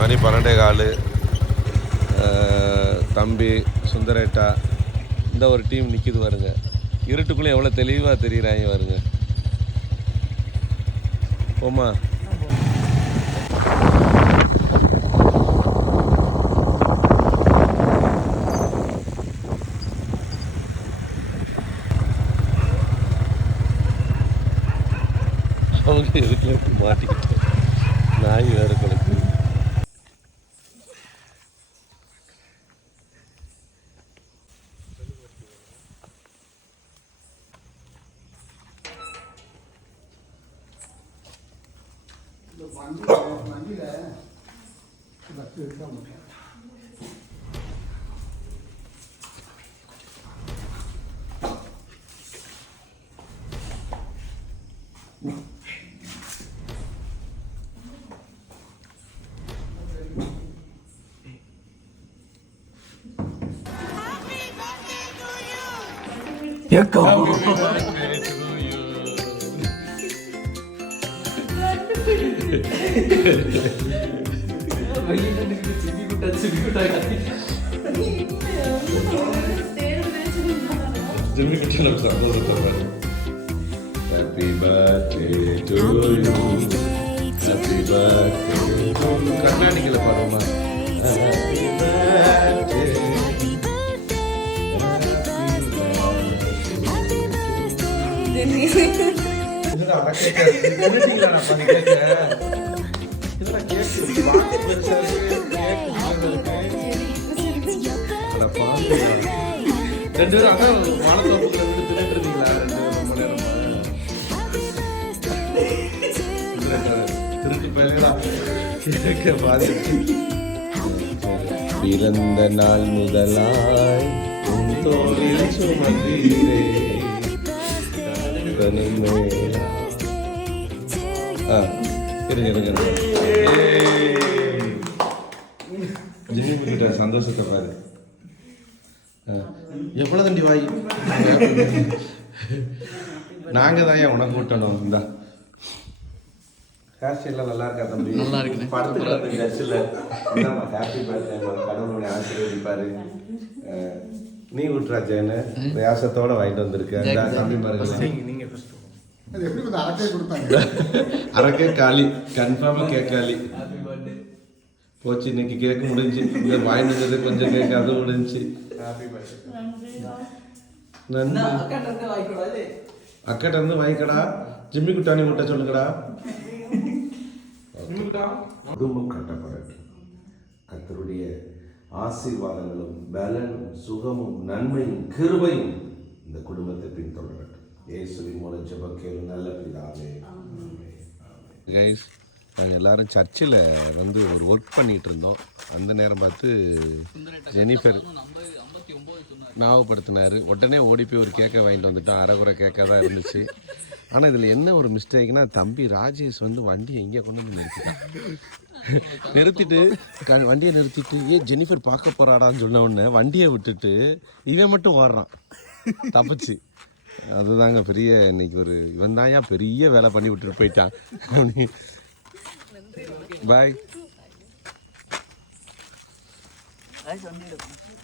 மணி பன்னெண்டே கால் தம்பி சுந்தரேட்டா இந்த ஒரு டீம் நிற்கிது வருங்க இருட்டுக்குள்ளே எவ்வளோ தெளிவாக தெரிகிறாங்க வருங்க போமா அவங்க எதுக்கு மாட்டிக்கிட்டு நாய் வேறு 만질래, 만질래. 그다 그다 못 여보. கிட்ட நம்ம சந்தோஷத்தை பாரு happy birthday to you happy birthday கர்நாடிக்கில் பாடுமா ஹாப்பி பர்த்டே ரெண்டு பேரும் அக்கா வானத்தோப்புக்குள்ள விட்டு தின்னுட்டு இருந்தீங்களா? ரெண்டு பேரும் ரொம்ப நேரமா திருட்டு பயல்களா? கேட்க பாதி. பிறந்த நாள் முதலாய் உன் தோளில் சுமந்தீரே. தனிமேலா. ஆ, இருங்க இருங்க. ஜிம்மி கிட்ட சந்தோஷத்தை பாரு. எவ்வளோ தண்டி வாய்? நாங்கள் தான் ஏன் உனக்கு கூட்டணும் இந்தா. ஹேர் ஸ்டைல்லாம் நல்லா இருக்கா தம்பி? நல்லா இருக்கு. வந்து ட்ரெஸ்ஸில் ஹாப்பி பர்த்டே கடவுளுடைய ஆசீர்வதிப்பாரு அஹ், நீ விட்டுறா ஜெயனு. பிரயாசத்தோட வாங்கிட்டு வந்திருக்க. தம்பி பாருங்க. அது எப்படி கொஞ்சம் அரட்டை கொடுத்தாங்க? அரக்கே காலி கன்ஃபார்மாக கேக் காலி. போச்சு இன்னைக்கு கேக்கு முடிஞ்சு. வாங்கிட்டு வந்தது கொஞ்சம் கேக் அது முடிஞ்சு. நன்றி. அக்கட்ட இருந்து வாங்கிக்கடா ஜிம்மி குட்டாணி முட்டை சொல்லுங்கடா. குடும்பம் கட்டப்படட்டும் கர்த்தருடைய ஆசீர்வாதங்களும் பலனும் சுகமும் நன்மையும் கிருபையும் இந்த குடும்பத்தை இயேசுவின் மூலம் ஜெபக்கேளு நல்ல பிதாவே. கைஸ் நாங்கள் எல்லாரும் சர்ச்சில் வந்து ஒரு ஒர்க் பண்ணிட்டு இருந்தோம். அந்த நேரம் பார்த்து ஜெனிஃபர் ஞாபகப்படுத்தினாரு. உடனே ஓடி போய் ஒரு கேக்கை வாங்கிட்டு வந்துட்டோம் அரைகுறை கேக்காக தான் இருந்துச்சு. ஆனால் இதில் என்ன ஒரு மிஸ்டேக்னா தம்பி ராஜேஷ் வந்து வண்டியை எங்கே கொண்டு வந்து நிறுத்திட்டான். நிறுத்திட்டு க- வண்டியை நிறுத்திட்டு ஏ ஜெனிஃபர் பார்க்க போறாடான்னு சொன்ன உடனே வண்டியை விட்டுட்டு இவன் மட்டும் ஓடுறான். தப்பிச்சு. அதுதாங்க பெரிய இன்னைக்கு ஒரு இவன் தான் பெரிய வேலை பண்ணி விட்டுட்டு போயிட்டான். பாய் சொல்லிடுவோம்